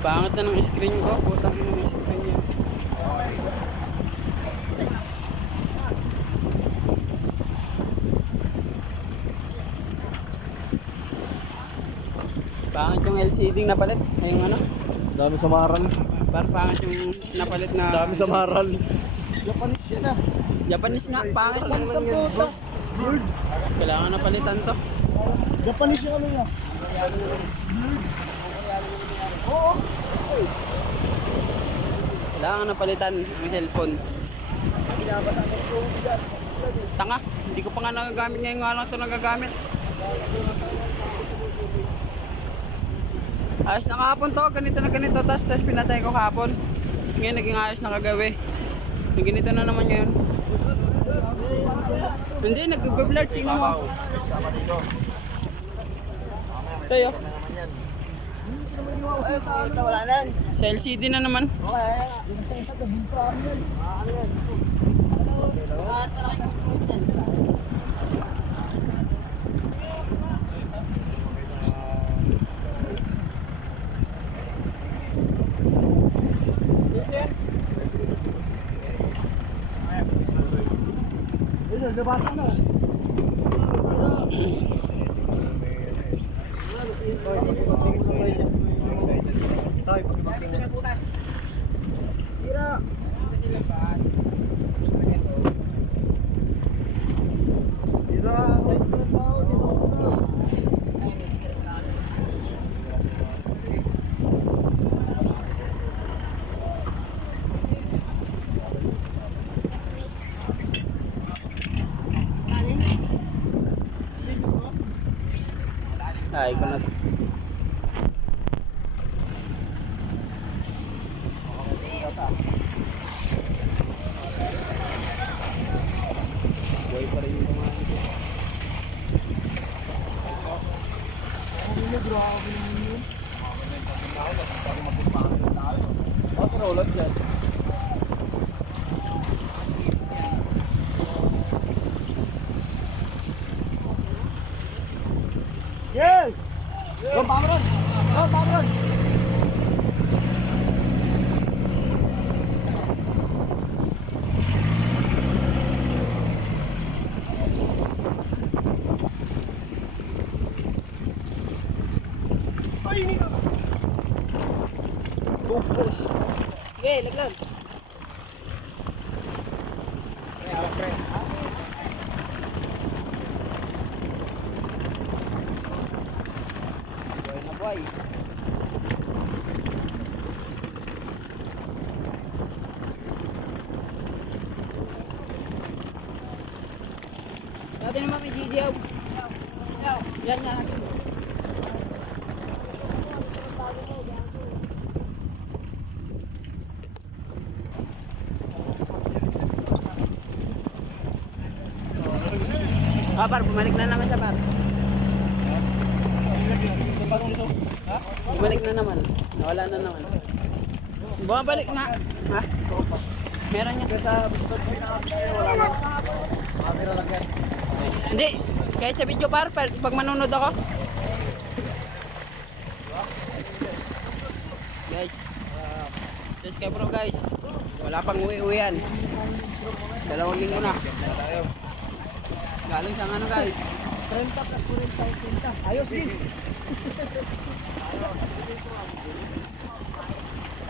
Pangit na ng screen ko. Putang ina ng screen niya. Pangit yung LCD napalit. Ay yung ano? Dami sa maral. Pangit yung napalit na... Dami sa maral. Japanese yan ah. Japanese nga. Pangit lang sa puta. Bird. Kailangan napalitan to. Japanese yung ano niya. Oo. Kailangan napalitan ang cellphone. Tanga. Hindi ko pa nga nagagamit. Ngayon nga lang ito nagagamit. Ayos na kahapon to, ganito na ganito, tapos pinatay ko kahapon. Ngayon naging ayos na kagabi. Yung ganito na naman ngayon. Hindi, nag-blur, tingnan mo. Tayo. Wala na yan. Sa LCD na naman. Nabasa na. Ay, ko na. Buhay pa rin yung mga ito. Yes! Go, Pamron! Go, Pamron! Ay, hindi ka! Bukos. Sige, laglan. Buhay na buhay. Dati naman may gidiyaw. Yan yan. Par, bumalik na naman siya, par. Bumalik na naman. Nawala na naman. Bumabalik na. Ha? Meron niya. Hindi. Kahit sa video, par, pag manunod ako. Guys. Just kay bro, guys. Wala pang uwi-uwian. 2 linggo na. Galing sa ano, guys? 30 plus 40. Ayos din.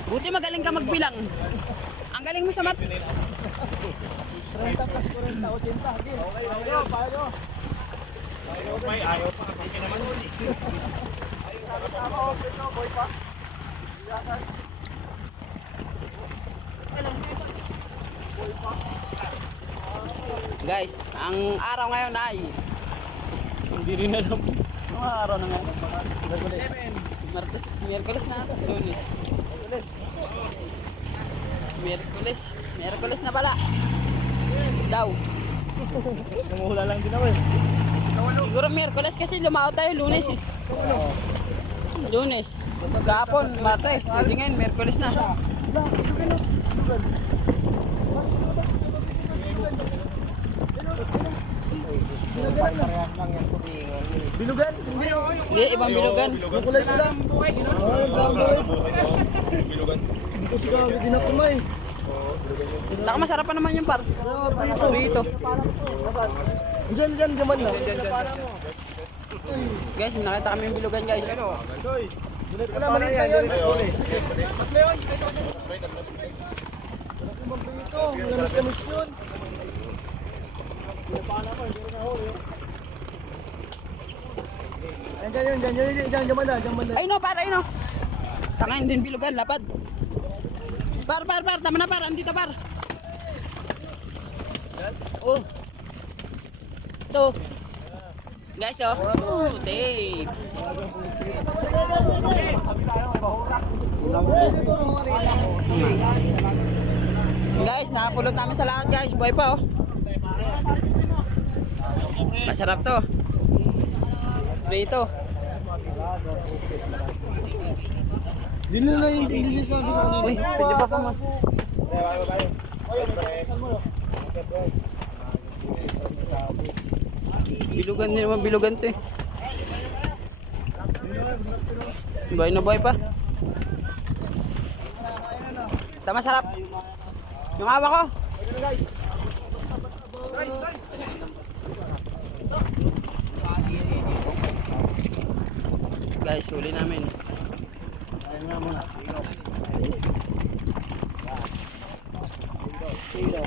Buti magaling ka magbilang. Ang galing mo sa mat. 30 plus 40, 80. Okay, ayaw, paano? Ayaw pa, kapag naman. Tama, okay no, boy pa. Guys, ang araw ngayon ay hindi rin alam. Ang araw na ngayon. Miyerkules na. Lunes. Miyerkules na pala. Daw. Numuhula lang din ako eh. Siguro Miyerkules kasi lumao tayo Lunes eh. Lunes. Kahapon, Martes. Hindi ngayon, Miyerkules na. Bilugan? Hindi, ibang bilugan. Yung kulay ko lang. Hindi ko siya dinakumay. Saka masarap pa naman yung par. Prito. Diyan, gaman na. Guys, nakita kami yung bilugan guys. Wala, maliit na yan. Ito, gamis yun. Diyan, gaman na. Ay no, par, ay no. Tangayin din bilugan, lapad. Par, tama na par, andito par. Oh. Ito. Guys, oh. Tapes. Guys, nakapulot namin sa lahat guys. Buhay pa, oh. Masarap to. Prito. Hindi siya sabi ko. Uy, pwede pa mo. Bilugan din naman, bilugan to eh. Buhay na buhay pa. Tama, sarap. Yung awa ko. Guys, huli namin. Silo.